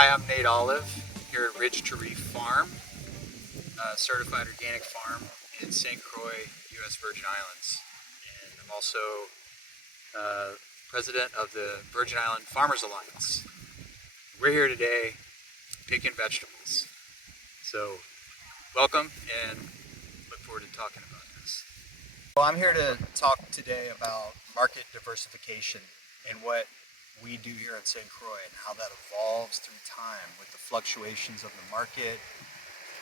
Hi, I'm Nate Olive here at Ridge to Reef Farm, a certified organic farm in St. Croix, U.S. Virgin Islands. And I'm also president of the Virgin Island Farmers Alliance. We're here today picking vegetables. So welcome and look forward to talking about this. Well, I'm here to talk today about market diversification and what we do here at St. Croix and how that evolves through time with the fluctuations of the market,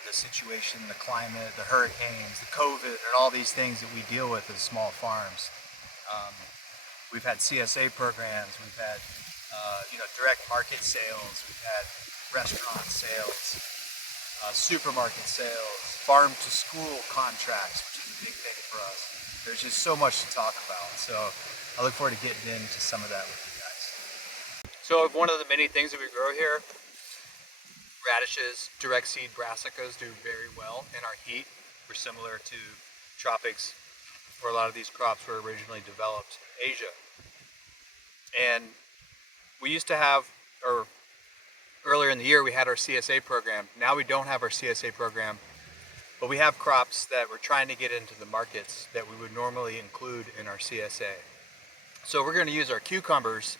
the situation, the climate, the hurricanes, the COVID, and all these things that we deal with as small farms. We've had CSA programs, we've had direct market sales, we've had restaurant sales, supermarket sales, farm to school contracts, which is a big thing for us. There's just so much to talk about. So I look forward to getting into some of that with you guys. So one of the many things that we grow here, radishes, direct seed brassicas do very well in our heat. We're similar to tropics, where a lot of these crops were originally developed in Asia. And we used to have, or earlier in the year we had our CSA program. Now we don't have our CSA program, but we have crops that we're trying to get into the markets that we would normally include in our CSA. So we're going to use our cucumbers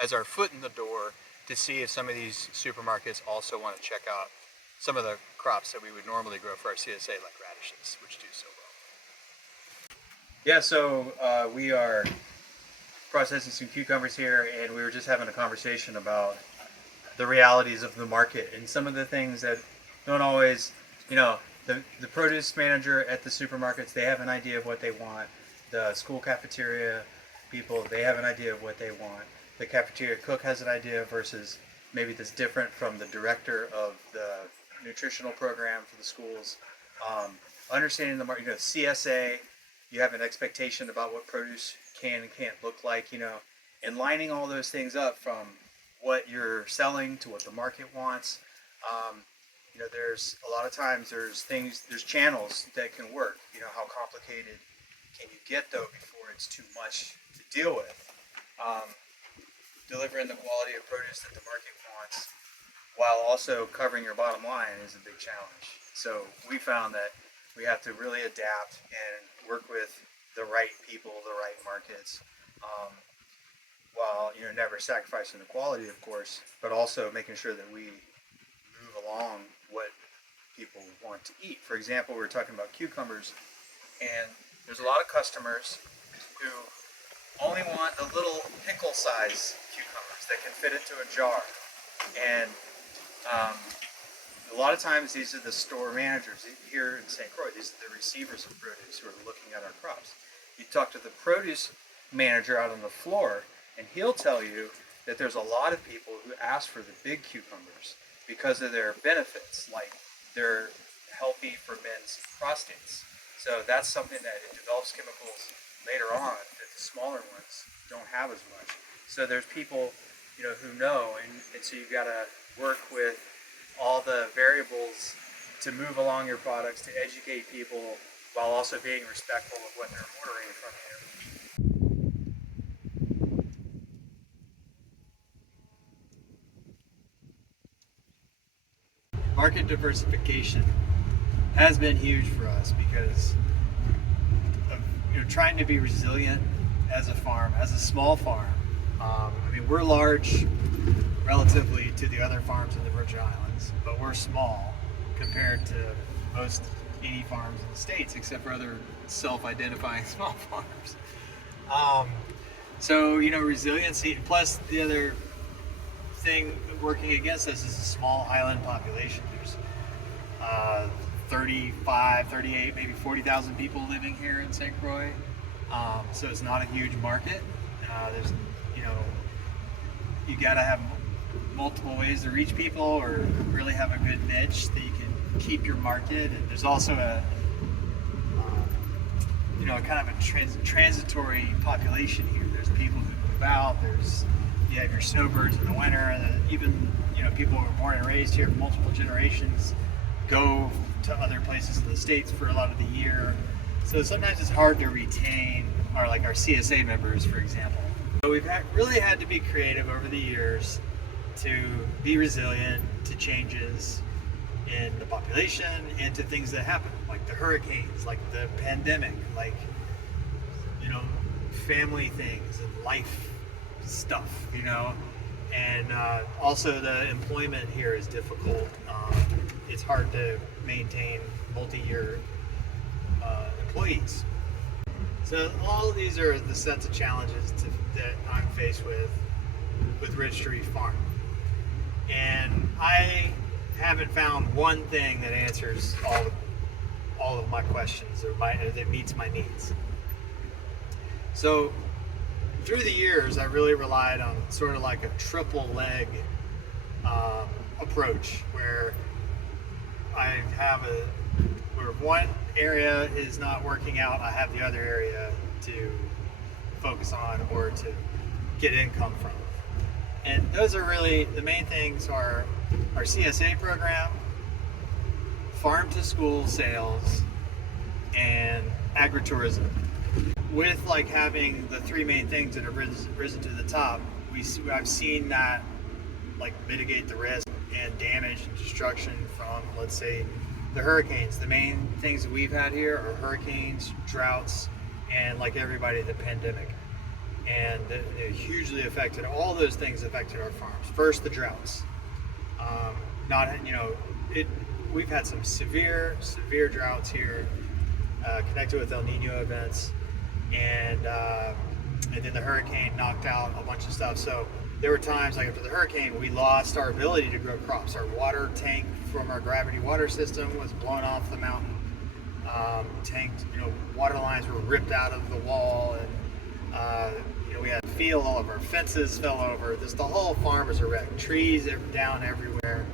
as our foot in the door to see if some of these supermarkets also want to check out some of the crops that we would normally grow for our CSA, like radishes, which do so well. Yeah, so we are processing some cucumbers here, and we were just having a conversation about the realities of the market and some of the things that don't always, the produce manager at the supermarkets, they have an idea of what they want. The school cafeteria people, they have an idea of what they want. The cafeteria cook has an idea versus maybe that's different from the director of the nutritional program for the schools. Understanding the market, CSA, you have an expectation about what produce can and can't look like, and lining all those things up from what you're selling to what the market wants. There's a lot of times there's channels that can work. How complicated can you get though before it's too much to deal with? Delivering the quality of produce that the market wants while also covering your bottom line is a big challenge. So we found that we have to really adapt and work with the right people, the right markets, while never sacrificing the quality, of course, but also making sure that we move along what people want to eat. For example, we were talking about cucumbers, and there's a lot of customers who only want the little pickle size cucumbers that can fit into a jar. And a lot of times these are the store managers here in St. Croix. These are the receivers of produce who are looking at our crops. You talk to the produce manager out on the floor, and he'll tell you that there's a lot of people who ask for the big cucumbers because of their benefits, like they're healthy for men's prostates. So that's something that it develops chemicals later on that the smaller ones don't have as much. So there's people, who know, and so you've got to work with all the variables to move along your products, to educate people while also being respectful of what they're ordering from you. Market diversification has been huge for us because of trying to be resilient as a farm, as a small farm. We're large relatively to the other farms in the Virgin Islands, but we're small compared to most any farms in the States, except for other self-identifying small farms. Resiliency, plus the other thing working against us is a small island population. There's 35, 38, maybe 40,000 people living here in St. Croix. So it's not a huge market. There's, you gotta have multiple ways to reach people, or really have a good niche that you can keep your market. And there's also a kind of a transitory population here. There's people who move out. You have your snowbirds in the winter, and even people who are born and raised here, multiple generations, go to other places in the States for a lot of the year. So sometimes it's hard to retain our CSA members, for example. So we've really had to be creative over the years to be resilient to changes in the population and to things that happen, like the hurricanes, like the pandemic, like family things and life stuff, and also the employment here is difficult. It's hard to maintain multi-year employees. So all of these are the sets of challenges that I'm faced with Reach to Reef Farm. And I haven't found one thing that answers all of my questions or that meets my needs. So through the years, I really relied on sort of like a triple leg approach, where where one area is not working out, I have the other area to focus on or to get income from. And those are really the main things: are our CSA program, farm to school sales, and agritourism. With having the three main things that have risen to the top, I've seen that mitigate the risk and damage and destruction from, let's say, the hurricanes. The main things that we've had here are hurricanes, droughts, and like everybody, the pandemic. And it hugely affected, all those things affected our farms. First, the droughts. We've had some severe droughts here, connected with El Nino events, and then the hurricane knocked out a bunch of stuff. So there were times, like after the hurricane, we lost our ability to grow crops. Our water tank from our gravity water system was blown off the mountain. Water lines were ripped out of the wall, and we had field, all of our fences fell over. The whole farm was a wreck. Trees down everywhere.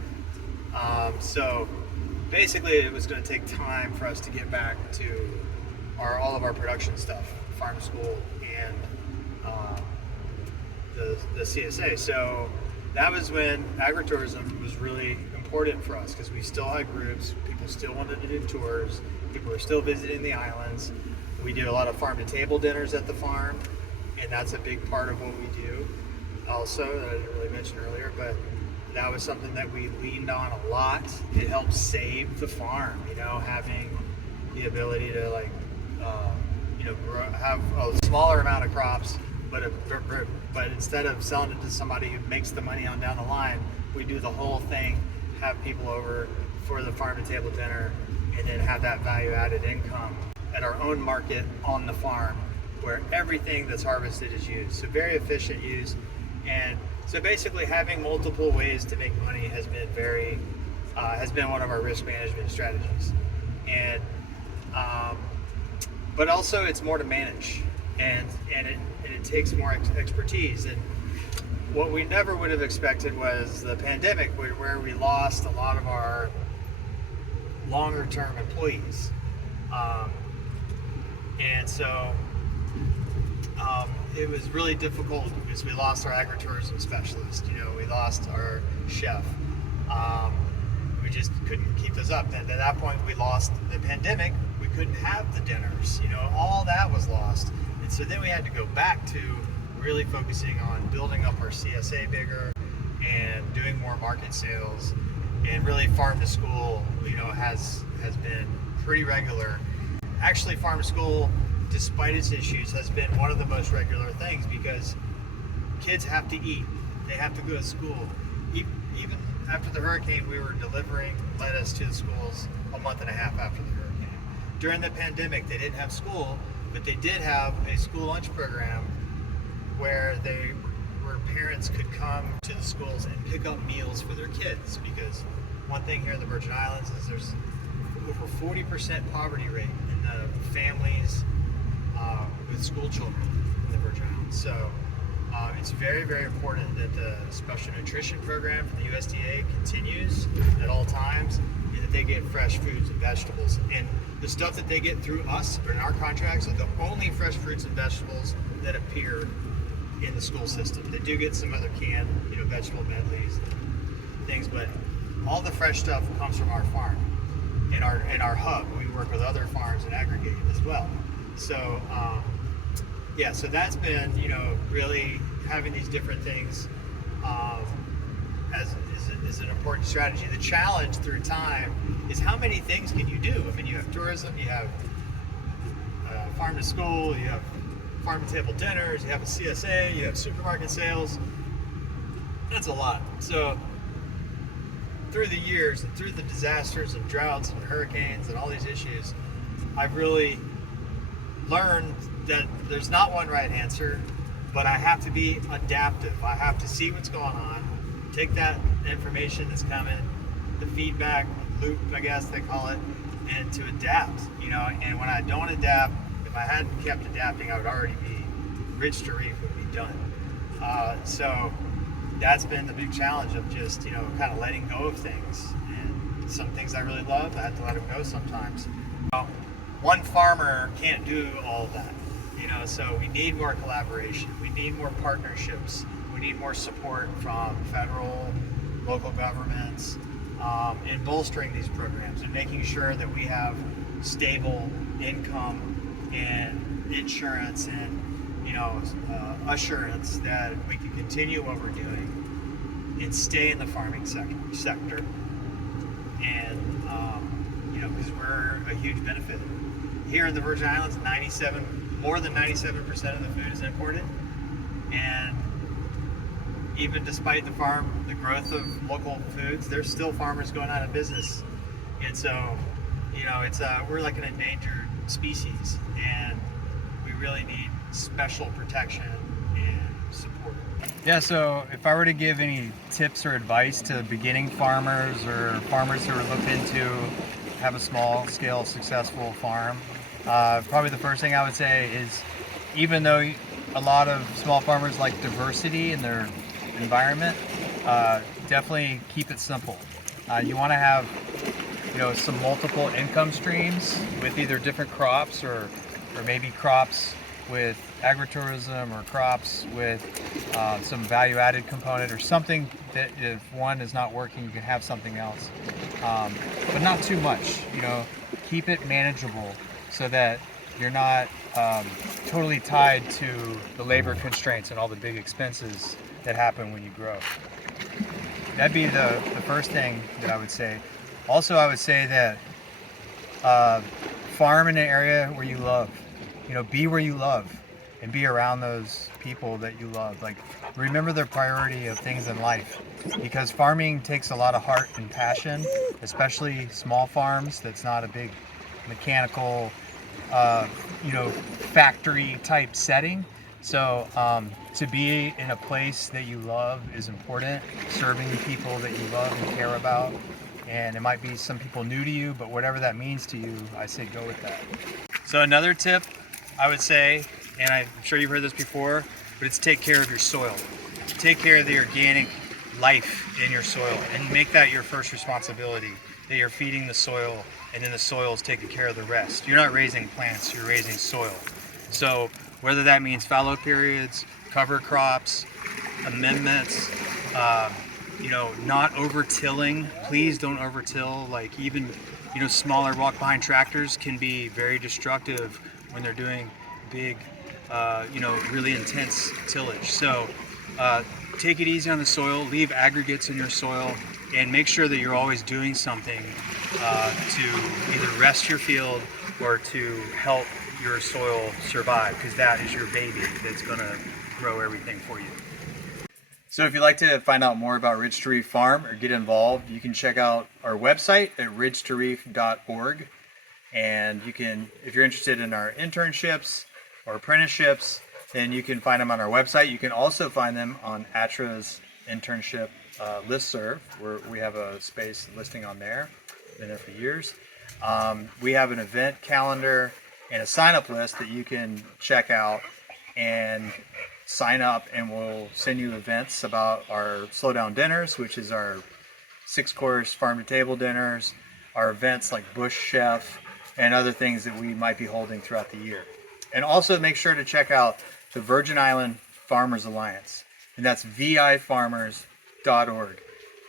So basically, it was going to take time for us to get back to all of our production stuff, farm to school, and the CSA. So that was when agritourism was really important for us, because we still had groups, people still wanted to do tours, people were still visiting the islands. We did a lot of farm to table dinners at the farm, and that's a big part of what we do also, that I didn't really mention earlier, but that was something that we leaned on a lot. It helped save the farm, having the ability to have a smaller amount of crops, but instead of selling it to somebody who makes the money on down the line, we do the whole thing, have people over for the farm to table dinner, and then have that value added income at our own market on the farm, where everything that's harvested is used. So very efficient use. And so basically having multiple ways to make money has been one of our risk management strategies. And but also it's more to manage, and it takes more expertise. And what we never would have expected was the pandemic, where we lost a lot of our longer term employees. And so it was really difficult, because we lost our agritourism specialist, we lost our chef. We just couldn't keep this up. And at that point, we lost the pandemic. We couldn't have the dinners, all that was lost. And so then we had to go back to really focusing on building up our CSA bigger and doing more market sales. And really farm to school, has been pretty regular. Actually, farm to school, despite its issues, has been one of the most regular things, because kids have to eat. They have to go to school. Even after the hurricane, we were delivering lettuce to the schools a month and a half after the hurricane. During the pandemic, they didn't have school, but they did have a school lunch program where parents could come to the schools and pick up meals for their kids. Because one thing here in the Virgin Islands is there's over 40% poverty rate in the families with school children in the Virgin Islands. So It's very, very important that the special nutrition program for the USDA continues at all times, and that they get fresh fruits and vegetables. And the stuff that they get through us or in our contracts are the only fresh fruits and vegetables that appear in the school system. They do get some other canned, vegetable medleys and things, but all the fresh stuff comes from our farm. In our hub, we work with other farms and aggregate as well. So so that's been really having these different things is an important strategy. The challenge through time is how many things can you do? I mean, you have tourism, you have farm to school, you have farm to table dinners, you have a CSA, you have supermarket sales. That's a lot. So through the years and through the disasters and droughts and hurricanes and all these issues, I've really learned that there's not one right answer, but I have to be adaptive. I have to see what's going on, take that information that's coming, the feedback loop, I guess they call it, and to adapt, and when I don't adapt, if I hadn't kept adapting, I would already be, Ridge to Reef would be done. So that's been the big challenge of just, kind of letting go of things. And some things I really love, I have to let them go sometimes. One farmer can't do all of that, so we need more collaboration. We need more partnerships. We need more support from federal, local governments in bolstering these programs and making sure that we have stable income and insurance and assurance that we can continue what we're doing and stay in the farming sector. And because we're a huge benefit here in the Virgin Islands, more than 97% of the food is imported, and even despite the growth of local foods, there's still farmers going out of business. And so we're like an endangered species, and we really need special protection and support. Yeah, so if I were to give any tips or advice to beginning farmers or farmers who are looking to have a small scale successful farm, probably the first thing I would say is, even though a lot of small farmers like diversity in their environment, definitely keep it simple. You want to have some multiple income streams with either different crops or maybe crops with agritourism or crops with some value-added component or something that if one is not working, you can have something else, but not too much. Keep it manageable so that you're not totally tied to the labor constraints and all the big expenses that happen when you grow. That'd be the first thing that I would say. Also, I would say that farm in an area where you love. Be where you love and be around those people that you love. Like, remember the priority of things in life, because farming takes a lot of heart and passion, especially small farms. That's not a big mechanical, factory type setting. So to be in a place that you love is important. Serving people that you love and care about. And it might be some people new to you, but whatever that means to you, I say go with that. So another tip I would say, and I'm sure you've heard this before, but it's take care of your soil. Take care of the organic life in your soil and make that your first responsibility, that you're feeding the soil and then the soil is taking care of the rest. You're not raising plants, you're raising soil. So whether that means fallow periods, cover crops, amendments, not over-tilling. Please don't over-till. Like, even smaller walk-behind tractors can be very destructive when they're doing big, really intense tillage. So take it easy on the soil, leave aggregates in your soil, and make sure that you're always doing something to either rest your field or to help your soil survive, because that is your baby that's going to grow everything for you. So if you'd like to find out more about Ridge to Reef Farm or get involved, you can check out our website at ridgetoreef.org. And you can, if you're interested in our internships or apprenticeships, then you can find them on our website. You can also find them on ATTRA's internship listserv, where we have a space listing on there. Been there for years. We have an event calendar and a sign-up list that you can check out and sign up and we'll send you events about our Slow Down Dinners, which is our 6-course farm to table dinners, our events like Bush Chef, and other things that we might be holding throughout the year. And also make sure to check out the Virgin Island Farmers Alliance, and that's vifarmers.org.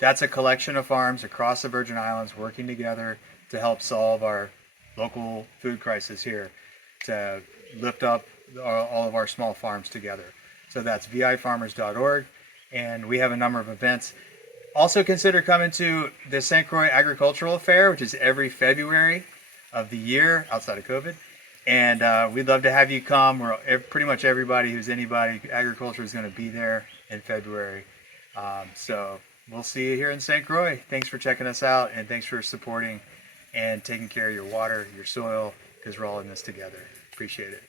That's a collection of farms across the Virgin Islands working together to help solve our local food crisis here, to lift up all of our small farms together. So that's vifarmers.org, and we have a number of events. Also consider coming to the St. Croix Agricultural Fair, which is every February of the year outside of COVID. And we'd love to have you come. Pretty much everybody who's anybody agriculture is going to be there in February. So we'll see you here in St. Croix. Thanks for checking us out, and thanks for supporting and taking care of your water, your soil, because we're all in this together. Appreciate it.